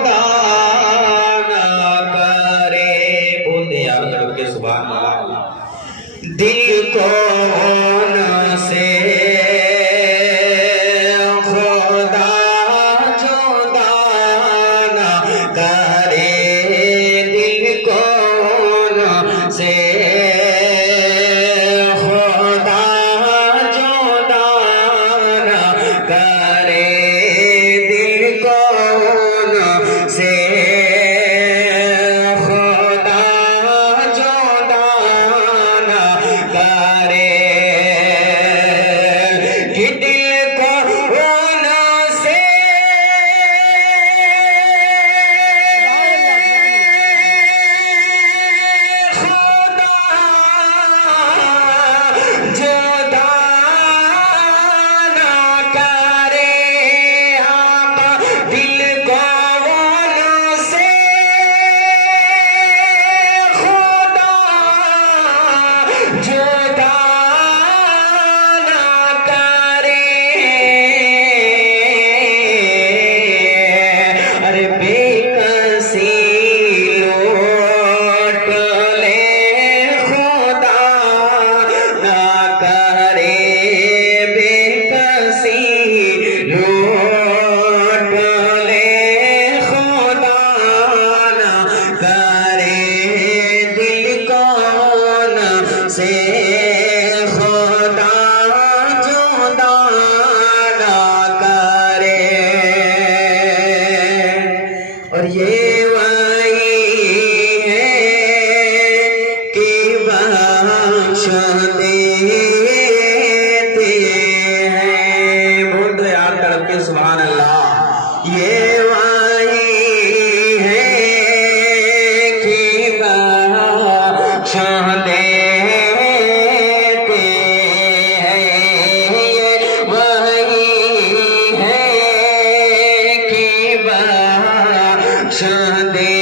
खुदा ना करे। बोलते यार लड़के सुभान अल्लाह। दिल को न से खुदा जुदा ना करे। दिल को न से खुदा जुदा ना करे। दिल को न से खुदा जुदा ना करे। कि दिल को न से खुदा जुदा ना करे। आप दिल को न से खुदा जुदा ना करे। अरे बेकसी लौट ले खुदा ना करे। बेकसी लौट ले खुदा ना करे। दिल को न से खुदा जुदा ना करे। और ये वही है कि बख्श देते हैं। बोल दो यार तड़प के सुभान अल्लाह। ये वही है कि बख्श देते हैं। ये वही है कि बख्श दे